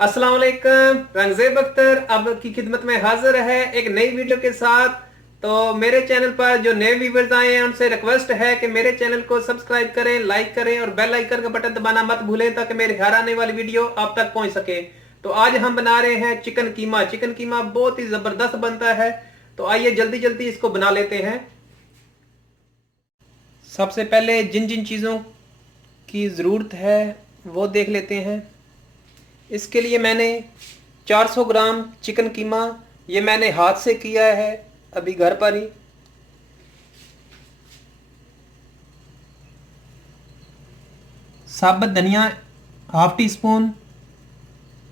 अस्सलाम वालेकुम। रंगज़ेब अख्तर आपकी खिदमत में हाजिर है एक नई वीडियो के साथ। तो मेरे चैनल पर जो नए व्यूवर्स आए हैं उनसे रिक्वेस्ट है कि मेरे चैनल को सब्सक्राइब करें, लाइक करें और बेल आइकन का बटन दबाना मत भूलें ताकि मेरे हर आने वाली वीडियो आप तक पहुंच सके। तो आज हम बना रहे हैं चिकन कीमा। चिकन कीमा बहुत ही ज़बरदस्त बनता है। तो आइए जल्दी जल्दी इसको बना लेते हैं। सबसे पहले जिन जिन चीज़ों की ज़रूरत है वो देख लेते हैं। इसके लिए मैंने 400 ग्राम चिकन कीमा, ये मैंने हाथ से किया है अभी घर पर ही। साबुत धनिया हाफ टी स्पून,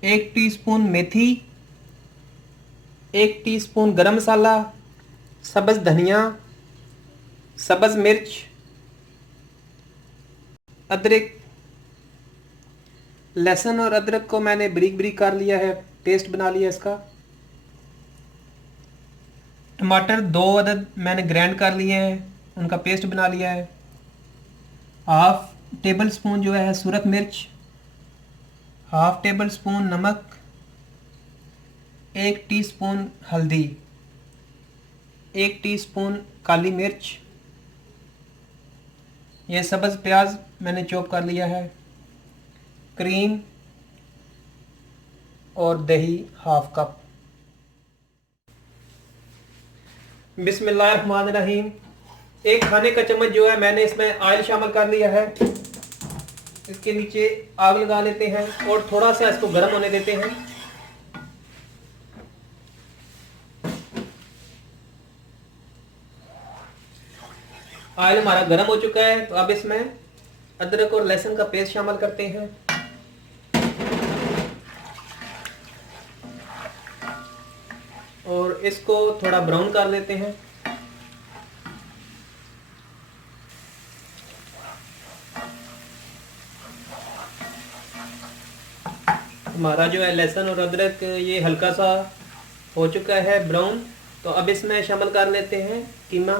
1 टीस्पून मेथी, 1 टीस्पून गरम मसाला, सब्ज़ धनिया, सब्ज़ मिर्च, अदरक। लहसुन और अदरक को मैंने बारीक बारीक कर लिया है, पेस्ट बना लिया इसका। टमाटर 2 अदद मैंने ग्राइंड कर लिए हैं, उनका पेस्ट बना लिया है। हाफ टेबल स्पून जो है सूरत मिर्च, हाफ टेबल स्पून नमक, 1 टीस्पून हल्दी, 1 टीस्पून काली मिर्च। ये सब्ज़ प्याज मैंने चॉप कर लिया है। क्रीम और दही हाफ कप। बिस्मिल्लाहिर्रहमानिर्रहीम। 1 खाने का चम्मच जो है मैंने इसमें ऑयल शामिल कर लिया है। इसके नीचे आग लगा लेते हैं और थोड़ा सा इसको गर्म होने देते हैं। ऑयल हमारा गर्म हो चुका है तो अब इसमें अदरक और लहसुन का पेस्ट शामिल करते हैं। और इसको थोड़ा ब्राउन कर लेते हैं। हमारा जो है लहसुन और अदरक ये हल्का सा हो चुका है ब्राउन। तो अब इसमें शामिल कर लेते हैं कीमा।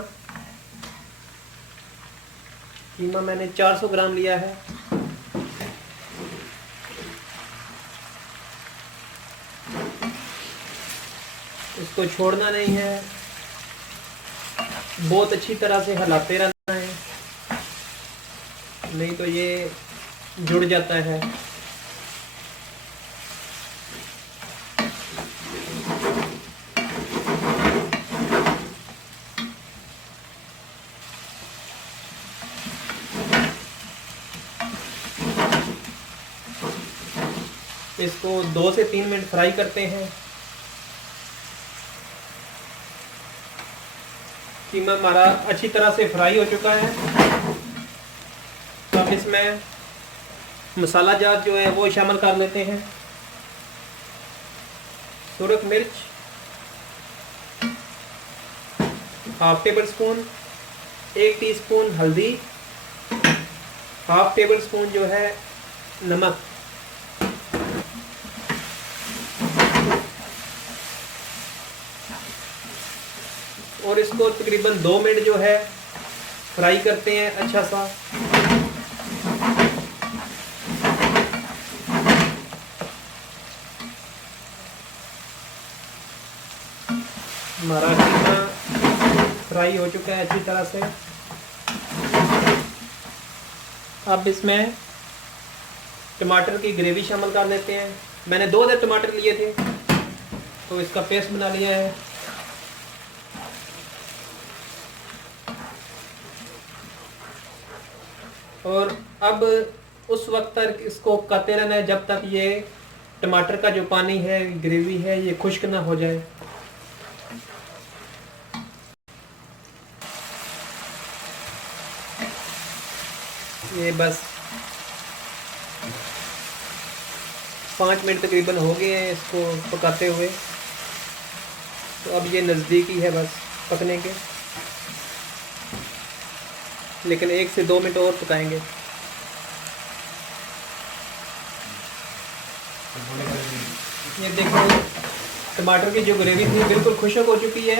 कीमा मैंने 400 ग्राम लिया है। इसको छोड़ना नहीं है, बहुत अच्छी तरह से हिलाते रहना है, नहीं तो ये जुड़ जाता है। इसको 2 से 3 मिनट फ्राई करते हैं। कीमा हमारा अच्छी तरह से फ्राई हो चुका है। तो अब इसमें मसाला जात जो है वो शामिल कर लेते हैं। सूरत मिर्च हाफ टेबल स्पून, 1 टीस्पून हल्दी, हाफ टेबल स्पून जो है नमक। और इसको तकरीबन 2 मिनट जो है फ्राई करते हैं अच्छा सा। हमारा कीमा फ्राई हो चुका है अच्छी तरह से। अब इसमें टमाटर की ग्रेवी शामिल कर लेते हैं। मैंने 2 अदर टमाटर लिए थे तो इसका पेस्ट बना लिया है। और अब उस वक्त तक इसको पकाते रहना है जब तक ये टमाटर का जो पानी है, ग्रेवी है, ये खुश्क ना हो जाए। ये बस 5 मिनट तकरीबन हो गए हैं इसको पकाते हुए। तो अब ये नज़दीकी है बस पकने के, लेकिन 1 से 2 मिनट और पकाएंगे। ये देखो टमाटर की जो ग्रेवी थी बिल्कुल खुश्क हो चुकी है,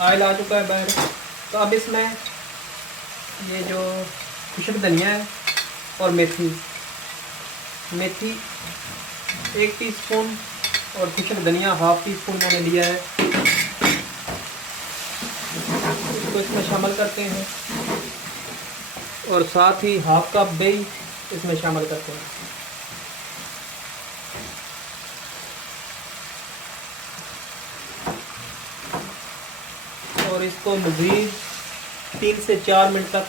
ऑयल आ चुका है बाहर। तो अब इसमें ये जो खुश्क धनिया है और मेथी 1 टीस्पून और खुशक धनिया 1/2 टीस्पून मैंने लिया है, इसको इसमें शामिल करते हैं और साथ ही 1/2 कप दही इसमें शामिल करते हैं। और इसको मज़ीद 3 से 4 मिनट तक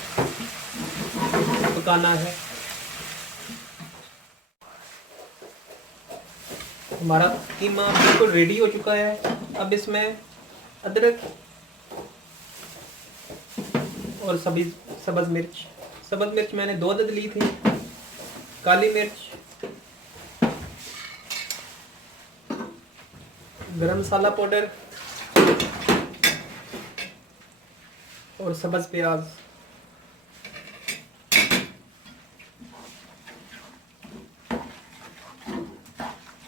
पकाना है। हमारा कीमा बिल्कुल रेडी हो चुका है। अब इसमें अदरक और सब्ज़ मिर्च मैंने 2 अदद ली थी, काली मिर्च, गरम मसाला पाउडर और सब्ज़ प्याज।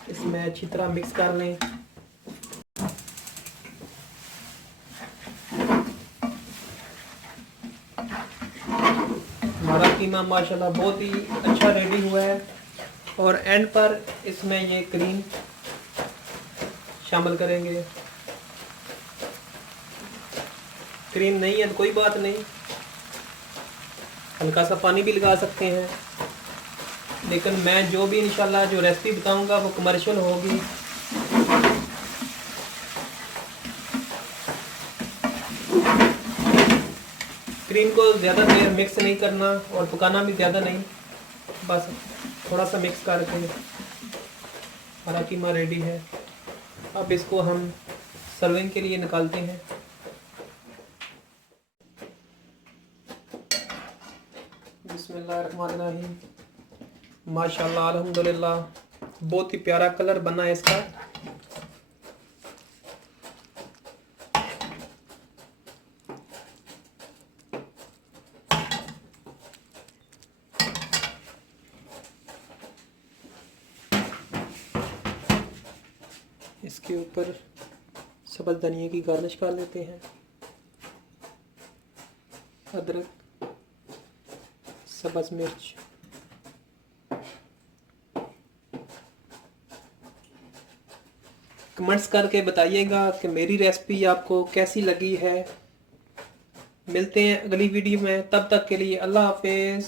इसमें अच्छी तरह मिक्स कर लें। हमारा कीमा माशाल्लाह बहुत ही अच्छा रेडी हुआ है। और एंड पर इसमें ये क्रीम शामिल करेंगे। क्रीम नहीं है तो कोई बात नहीं, हल्का सा पानी भी लगा सकते हैं, लेकिन मैं जो भी इंशाल्लाह जो रेसिपी बताऊंगा वो कमर्शियल होगी। क्रीम को ज़्यादा देर मिक्स नहीं करना और पकाना भी ज़्यादा नहीं, बस थोड़ा सा मिक्स करके हमारा कीमा रेडी है। अब इसको हम सर्विंग के लिए निकालते हैं। बिस्मिल्लाहिर्रहमानिर्रहीम। माशाल्लाह अल्हम्दुलिल्लाह, बहुत ही प्यारा कलर बना है इसका। इसके ऊपर सब्ज़ धनिया की गार्निश कर लेते हैं। अदरक, सब्ज़ मिर्च, कमेंट्स करके बताइएगा कि मेरी रेसिपी आपको कैसी लगी है। मिलते हैं अगली वीडियो में, तब तक के लिए अल्लाह हाफिज़।